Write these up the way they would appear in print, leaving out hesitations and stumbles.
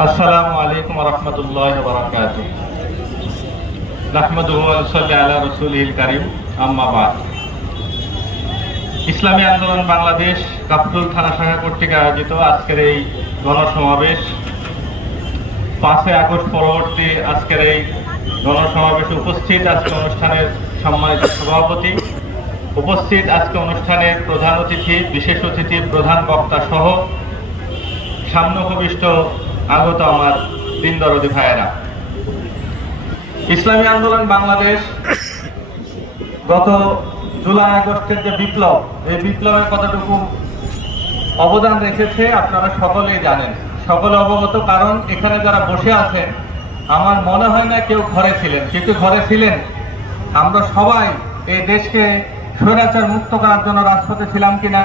আসসালামু আলাইকুম ওয়া রাহমাতুল্লাহি ওয়া বারাকাতুহু। নাহমাদুহু ওয়া নুসাল্লি আলা রাসূলিল কারীম, আম্মা বাদ। ইসলামী আন্দোলন বাংলাদেশ কাফরুল থানা শাখা কর্তৃক আয়োজিত আজকের এই গণসমাবেশ, 5 আগস্ট পরবর্তী আজকের এই গণসমাবেশে উপস্থিত আজকে অনুষ্ঠানের সম্মানিত সভাপতি, উপস্থিত আজকে অনুষ্ঠানের প্রধান অতিথি, বিশেষ অতিথি, প্রধান বক্তা সহ সামনে আগত আমার দিন দরদি ভাইয়েরা, ইসলামী আন্দোলন বাংলাদেশ গত জুলাই আগস্টের যে বিপ্লব, এই বিপ্লবের কতটুকু অবদান রেখেছে আপনারা সকলেই জানেন, সকলে অবগত। কারণ এখানে যারা বসে আছেন আমার মনে হয় না কেউ ঘরে ছিলেন, কিন্তু ঘরে ছিলেন। আমরা সবাই এই দেশকে স্বৈরাচার মুক্ত করার জন্য রাজপথে ছিলাম কিনা?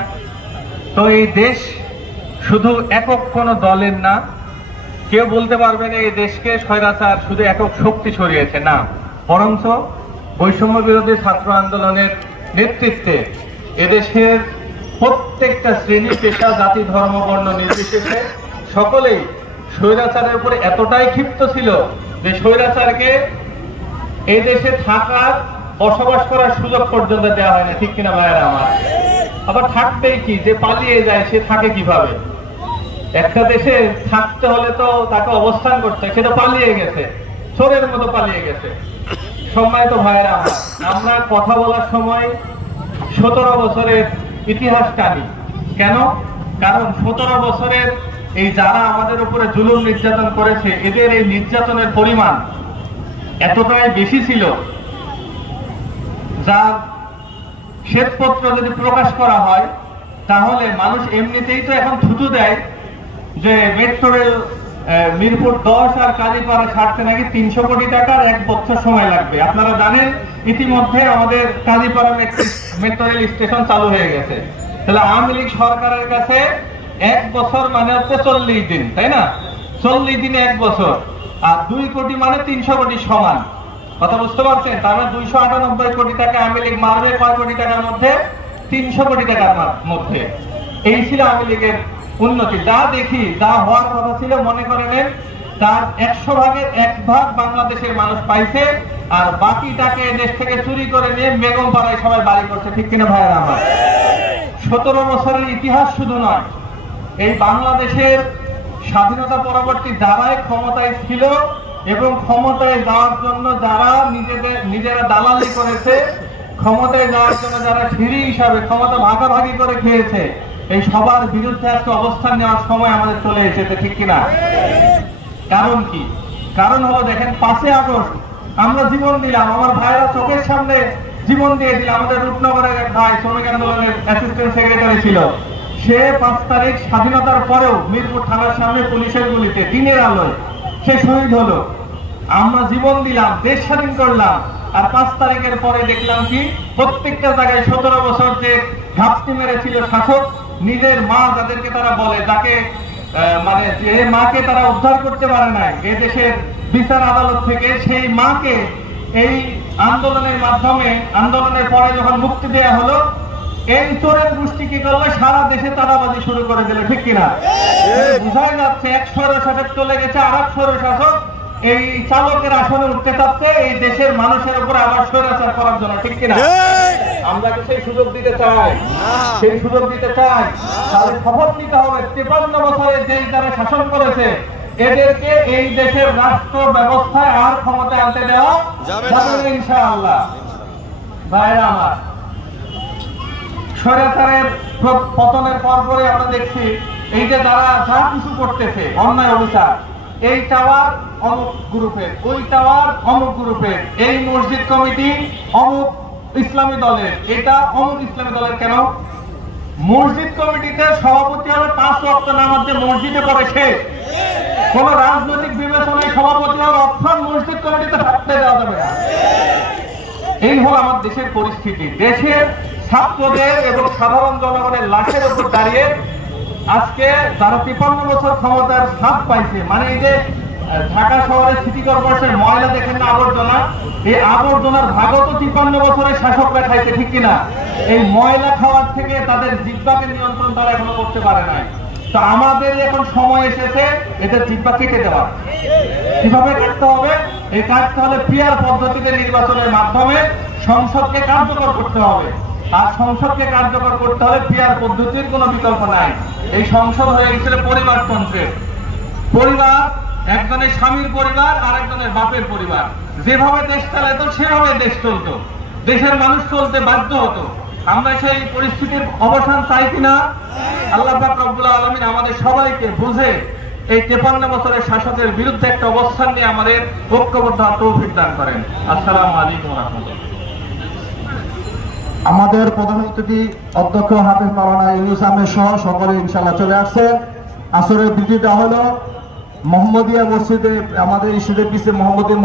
তো এই দেশ শুধু একক কোনো দলের না, কেউ বলতে পারবে না এই দেশকে স্বৈরাচার শুধু একক শক্তি সরিয়েছে, না, বরঞ্চ বৈষম্য বিরোধী ছাত্র আন্দোলনের নেতৃত্বে এদেশের প্রত্যেকটা শ্রেণী, পেশা, জাতি, ধর্ম, বর্ণ নির্বিশেষে সকলেই স্বৈরাচারের উপরে এতটাই ক্ষিপ্ত ছিল যে স্বৈরাচারকে এই দেশে থাকার, বসবাস করার সুযোগ পর্যন্ত দেওয়া হয় না। ঠিক কিনা ভাইয়েরা আমার? আবার থাকতেই কি, যে পালিয়ে যায় সে থাকে কিভাবে? একটা দেশে থাকতে হলে তো তাকে অবস্থান করতে, সে তো পালিয়ে গেছে, চোরের মতো পালিয়ে গেছে। সম্মানিত ভাইয়েরা আমার, আমরা কথা বলার সময় 17 বছরের ইতিহাস টানি। কেন? কারণ 17 বছরের এই যারা আমাদের উপরে জুলুম নির্যাতন করেছে, এদের এই নির্যাতনের পরিমাণ এতটাই বেশি ছিল, যার শ্বেতপত্র যদি প্রকাশ করা হয় তাহলে মানুষ এমনিতেই তো এখন থুতু দেয় যে মেট্রো রেল মিরপুর 10 আর কাজীপাড়া ছাড়তে নাকি 300 কোটি টাকার 1 বছর সময় লাগবে। আপনারা জানেন ইতিমধ্যে আমাদের কাজীপাড়া মেট্রো রেল স্টেশন চালু হয়ে গেছে। তাহলে আওয়ামী লীগ সরকারের কাছে 1 বছর মানে হচ্ছে 40 দিন, তাই না? 40 দিনে 1 বছর, আর 2 কোটি মানে 300 কোটি সমান। কথা বুঝতে পারছেন? তাহলে 298 কোটি টাকা আওয়ামী লীগ মারবে কয় কোটি টাকার মধ্যে? 300 কোটি টাকার মধ্যে। এই ছিল আওয়ামী লীগের উন্নতি। যা দেখি, যা হওয়ার কথা ছিল, মনে করেন তার 100 ভাগের 1 ভাগ বাংলাদেশের মানুষ পাইছে, আর বাকিটাকে দেশ থেকে চুরি করে নিয়ে বেগম পাড়ায় সবাই বাড়ি করছে। ঠিক কিনা ভাইয়েরা আমার? 17 বছরের ইতিহাস শুধু নয়, এই বাংলাদেশের স্বাধীনতা পরবর্তী যারাই ক্ষমতায় ছিল এবং ক্ষমতায় যাওয়ার জন্য যারা নিজেরা দালালি করেছে, ক্ষমতায় যাওয়ার জন্য যারা ফিরি হিসাবে ক্ষমতা ভাগাভাগি করে খেয়েছে, এই সবার বিরুদ্ধে আজকে অবস্থান নেওয়ার সময় আমাদের চলে এসেছে। ঠিক কিনা? কারণ কি? কারণ হলো, দেখেন 5 আগস্ট আমরা জীবন দিলাম, আমার ভাইরা চোখের সামনে জীবন দিয়ে দিল। আমাদের রূপনগরের এক ভাই শ্রমিক আন্দোলনের অ্যাসিস্ট্যান্ট সেক্রেটারি ছিল, সে 5 তারিখ স্বাধীনতার পরেও মিরপুর থানার সামনে পুলিশের গুলিতে দিনের আলোয় সে শহীদ হলো। আমরা জীবন দিলাম, দেশ স্বাধীন করলাম, আর 5 তারিখের পরে দেখলাম কি প্রত্যেকটা জায়গায় 17 বছর যে ঘাপটি মেরেছিল শাসক, নিজের মা যাদেরকে তারা বলে, যাকে মানে যে মাকে তারা উদ্ধার করতে পারে নাই এ দেশের বিচার আদালত থেকে, সেই মাকে এই আন্দোলনের মাধ্যমে, আন্দোলনের পরে যখন মুক্তি দেওয়া হলো, এই চোরের গোষ্ঠী কি করলো? সারা দেশে তালাবাজি শুরু করে দিল। ঠিক কিনা? বোঝাই যাচ্ছে এক স্বৈরশাসক চলে গেছে, আর এক স্বৈরশাসক এই চালকের আসনে উঠতে চাচ্ছে এই দেশের মানুষের উপর আবার স্বৈরাচার করার জন্য। ঠিক কিনা? আমরা কি সেই সুযোগ দিতে চাই? সেই সুযোগ দিতে চাই, তাহলে শপথ নিতে হবে 53 বছরে যেই যারা শাসন করেছে এদেরকে এই দেশের রাষ্ট্র ব্যবস্থায় আর ক্ষমতায় আনতে দেওয়া যাবে না ইনশাআল্লাহ। ভাইরা আমার, স্বৈরাচারের পতনের পরে আমরা দেখছি এই যে যারা যা কিছু করতেছে অন্যায় অবিচার, এই টাওয়ার অমুক গ্রুপের, ওই টাওয়ার অমুক গ্রুপের, এই মসজিদ কমিটি অমুক ইসলামী দলের, এটা অমুক ইসলামী দলের। কেন? মসজিদ কমিটিতে সভাপতি হবে 5 ওয়াক্ত নামাজ যে মসজিদে পড়ে সে, কোন রাজনৈতিক বিবেচনায় সভাপতি হওয়ার অর্থাৎ মসজিদ কমিটিতে থাকতে দেওয়া যাবে না। এই হল আমার দেশের পরিস্থিতি। দেশের ছাত্রদের এবং সাধারণ জনগণের লাশের উপর দাঁড়িয়ে আজকে যারা 53 বছর ক্ষমতার স্বাদ পাইছে, মানে এই যে ঢাকা শহরের সিটি কর্পোরেশনের ময়লা দেখেন না, আবর্জনা, এই আবর্জনার ভাগও তো 53 বছরের শাসকরা খাইছে। ঠিক কিনা? এই ময়লা খাওয়ার থেকে তাদের জিহ্বাকে নিয়ন্ত্রণ তারা এখনো করতে পারে নাই। তো আমাদের এখন সময় এসেছে এটা জিব্বা কেটে দেওয়া। কিভাবে কাটতে হবে? এই কাটতে হলে পিয়ার পদ্ধতিতে নির্বাচনের মাধ্যমে সংসদকে কার্যকর করতে হবে। আর সংসদকে কার্যকর করতে হলে পিয়ার পদ্ধতির কোনো বিকল্প নাই। এই সংসদ হয়ে গেছিল পরিবারতন্ত্রের। পরিবার একজনের স্বামীর পরিবার আর একজনের বাপের পরিবার। যেভাবে দেশ চালাতো সেভাবে দেশ চলতো, দেশের মানুষ চলতে বাধ্য হতো। আমরা সেই পরিস্থিতির অবসান চাই কিনা? আল্লাহ পাক রব্বুল আলামিন আমাদের সবাইকে বুঝে এই 53 বছরের শাসকের বিরুদ্ধে একটা অবস্থান নিয়ে আমাদের ঐক্যবদ্ধ তৌফিক দান করেন। আসসালামু আলাইকুম ওয়া রাহমাতুল্লাহ। আমাদের প্রধান অতিথি অধ্যক্ষ হাফেজ মাওলানা ইউনূস আহমেদ সহ সকলে ইনশাআল্লাহ চলে আসছে। আসরের দ্বিতীয়টা হলো মোহাম্মদিয়া মসজিদে, আমাদের ইস্যুদের পিছিয়ে মোহাম্মদিয়া